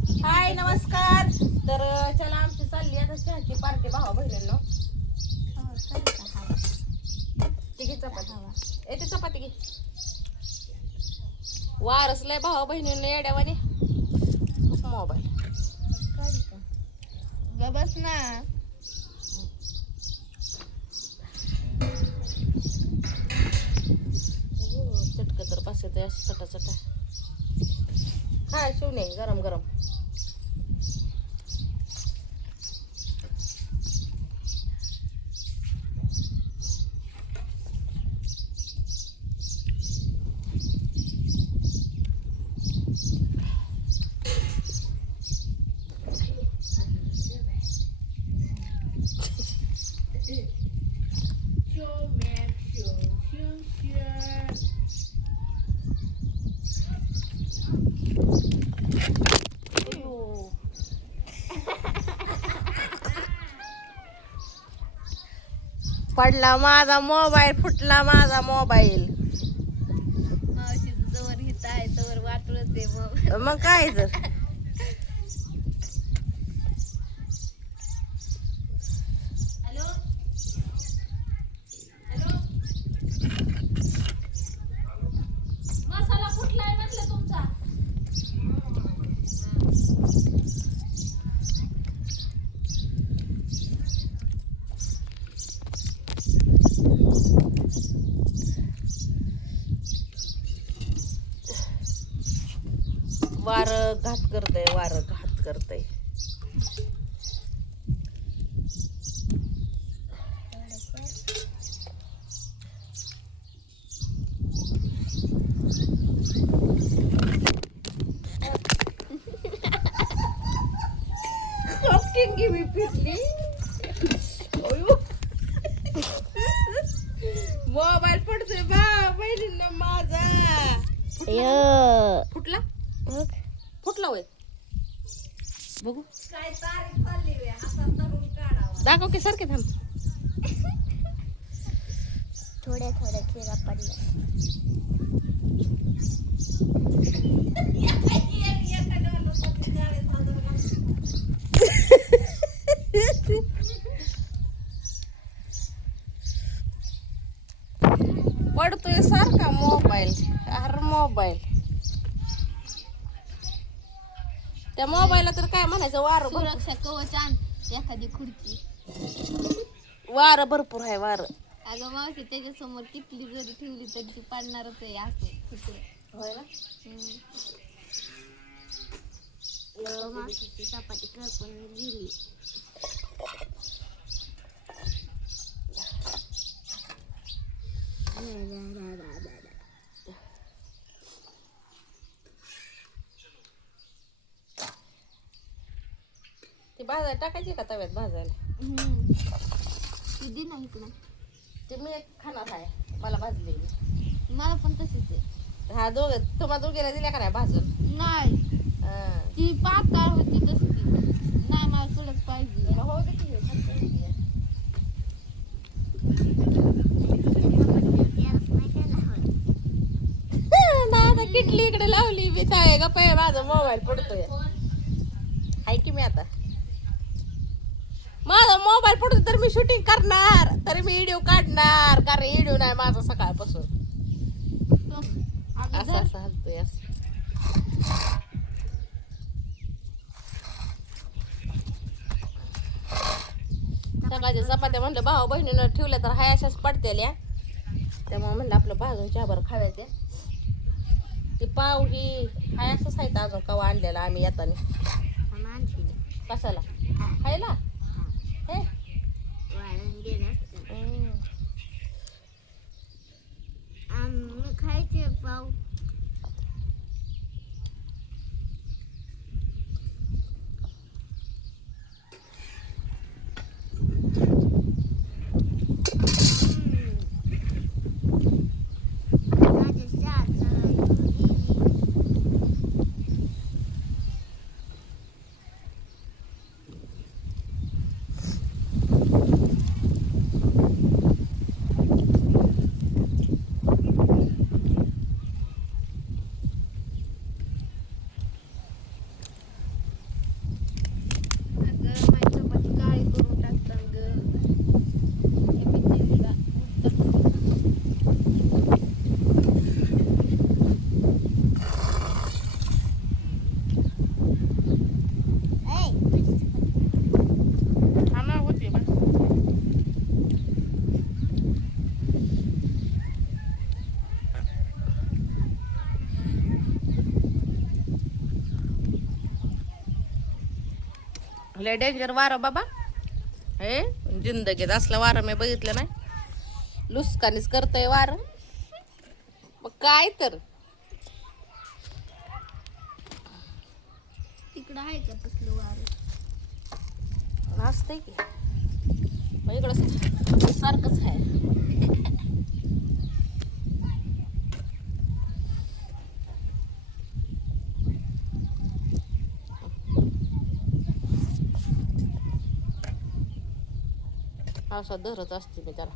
हाय नमस्कार. तर चला आमची चालली आता चहाची पार्टी भावा बहिणींनो. तिघी चपाती येते चपाती घे. वारसलंय भावा बहिणींनो येड्यावानी. मोबाईल बस ना. चटक तर पास येते असं चटा चटा. काय शिवणे गरम गरम. पडला माझा मोबाईल, फुटला माझा मोबाईल. मावशी जवळ हित आहे तवर वाटलंच आहे मग काय तर. मसाला फुटलाय म्हटलं तुमचा. वार घात करतय, वार घात करतय. मी पिटली. मोबाईल पडतोय बा बहिणींना माझा. फुटला फुटला होय. बघू काय तारीख चालली रे हातात धरून काढावा. दाखव की सारखे थांब. थोड्या थोड्या चिरा पडल्या. पडतोय सारखा मोबाईल. अरे मोबाईल त्या मोबाईलला तर काय म्हणायचं, वार सुरक्षा कवच आण एखादी खुर्ची. वार भरपूर आहे वार. अगं मावशी त्याच्यासमोर किटली जरी ठेवली तरी ती पाडणारच आहे असं. होय ना. मावशीची चपाती करपून गेली. ती भाजायला टाकायची का तव्यात भाजायला. किती नाही इकडं. ते मी एक खाणार आहे, मला भाजलेली. मला पण तशीच आहे. हा तुम्हा दोघीला दिल्या का नाही भाजून. नाही ती पातळ होती कसली. नाही मला कडक पाहिजे. हो दे की, छान पाहिजे. माझा किटली इकडे लावली मी काय गप्पा. माझा मोबाईल पडतोय. हाय की मी आता माझा मोबाईल पडतो तर मी शूटिंग करणार, तरी मी व्हिडिओ काढणार. कारण व्हिडिओ नाही माझा सकाळपासून. असं असं हलतोय असं. सकाळच्या चपात्या म्हणलं भाऊ बहिणीनं ठेवल्या तर हाय अशाच पडतेल्या. त्यामुळे म्हणलं आपलं भाजून चहाबर खाव्या त्या. ती पाव ही हाय असंच आहे अजून कवा आणलेला आम्ही येताना. कशाला खायला हे खायचे पाव. लय डेंजर वारं बाबा हे जिंदगीत असलं वारं मी बघितलं नाही लुसकानीच करतय वारं मग काय तर तिकडं आहे का तसलं वारं असतंय की मग इकडं सारखंच आहे असा धरत असते मी त्याला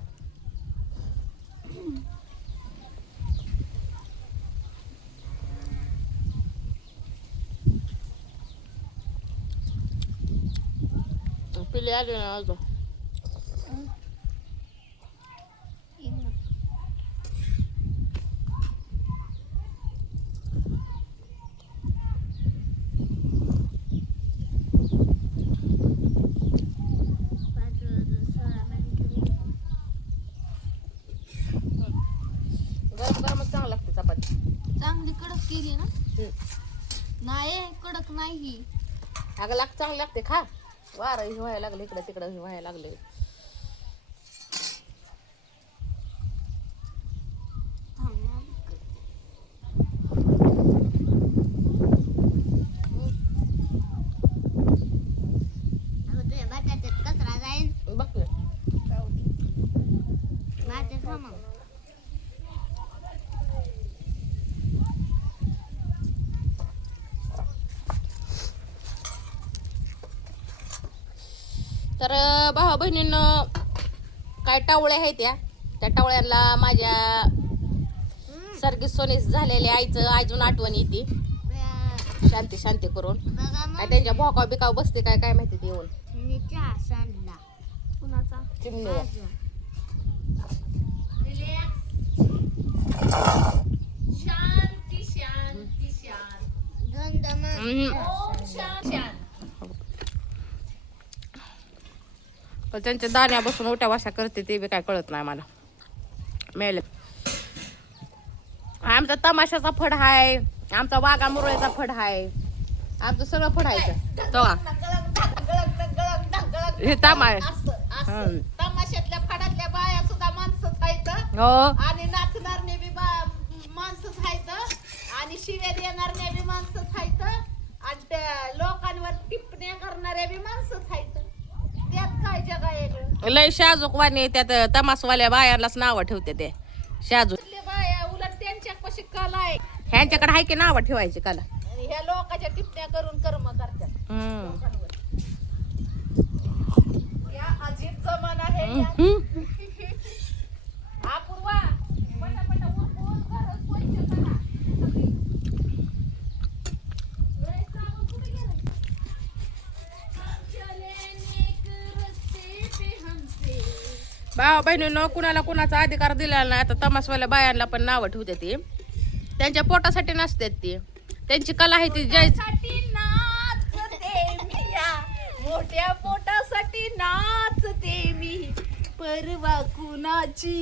पिले आले ना अजून गरम गरमच चांगलं लागते चपाती चांगली कडक केली ना नाही कडक नाही अगं चांगली लागते खा वारं व्हायला लागलं इकडं तिकडं व्हायला लागले कचरा जाईल बघ ना. तर भावा बहिणींनो काय टावळ्या आहेत त्या टावळ्यांना माझ्या सर्गीस सोनीस झालेल्या आईचं अजून आठवण येते शांती शांती करून काय त्यांच्या भोकाव बिकाव बसते काय काय माहिती ते येऊन कुणाचा चिमणीवर शांती शांती पण त्यांच्या दाण्या बसून उठ्या वाशा करते ते बी काय कळत नाही मला मेले आमचा तमाशाचा फड हाय आमचा वाघा मुरळीचा फड हाय आमचं सगळं फड आहे हे तमाय तमाशातल्या फडातल्या बाया सुद्धा माणसंच आहेत हो आणि नाचणारने बी माणसंच आहेत आणि शिव्या देणारने बी माणसंच आहेत आणि त्या लोकांवर टिप्पण्या करणाऱ्या बी माणसंच आहेत त्यात काय जग आहे लय शाजूक वाणी त्यात तमासवाल्या बायांनाच नावं ठेवते ते शाजूक बाया उलट त्यांच्यापाशी कला आहे ह्यांच्याकडे आहे की नावं ठेवायची कला आणि ह्या लोकांच्या टिप्पण्या करून कर्म करतात लोकांवर. या अजिब जमाना आहे अपूर्वा पटापटा उरकून घर स्वच्छ करा. लय सावध कुठे गेलं? भावा बहिणीनं कुणाला कुणाचा अधिकार दिलेला नाही आता तमासवाल्या बायांना पण नावं ठेवते ती त्यांच्या पोटासाठी नसतात ती त्यांची कला आहे ती जय पोटासाठी नाचते मी या मोठ्या पोटासाठी नाचते मी परवा कुणाची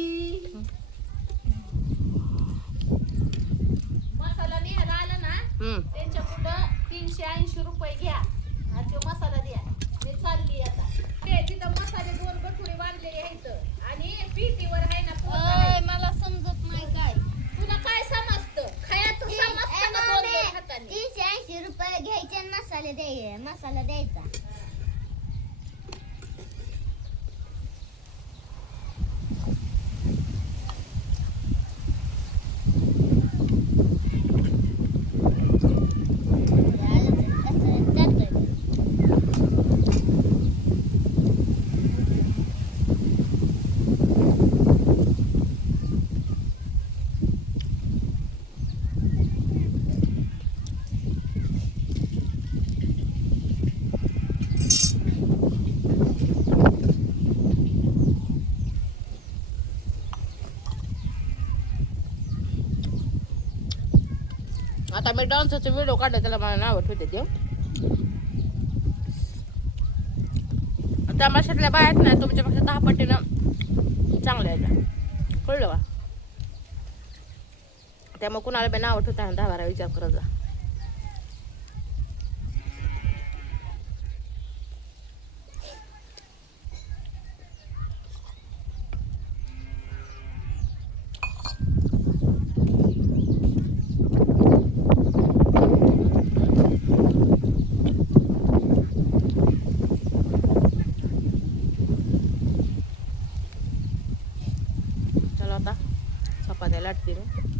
मसाला निघाला आला ना त्यांच्या पुढं 380 रुपये घ्या आणि तो मसाला द्या मी चालली आता ते तिथं मसाले 2 गठुडे बांधलेले आहेत आणि पीटीवर आहे ना मला समजत नाही काय तुला काय समजतं खायचं समजतं ना 2 हाताने 380 रुपये घ्यायचे आणि मसाला द्यायचा आता मी डान्सचा व्हिडिओ काढला त्याला मला नाव ठेवते ते तमाशातल्या बायात नाही तुमच्यापेक्षा 10 पटीनं चांगल्या आहेत कळलं का त्यामुळे कुणाला बी नाव ठेवताना 10-12 विचार करत जा मी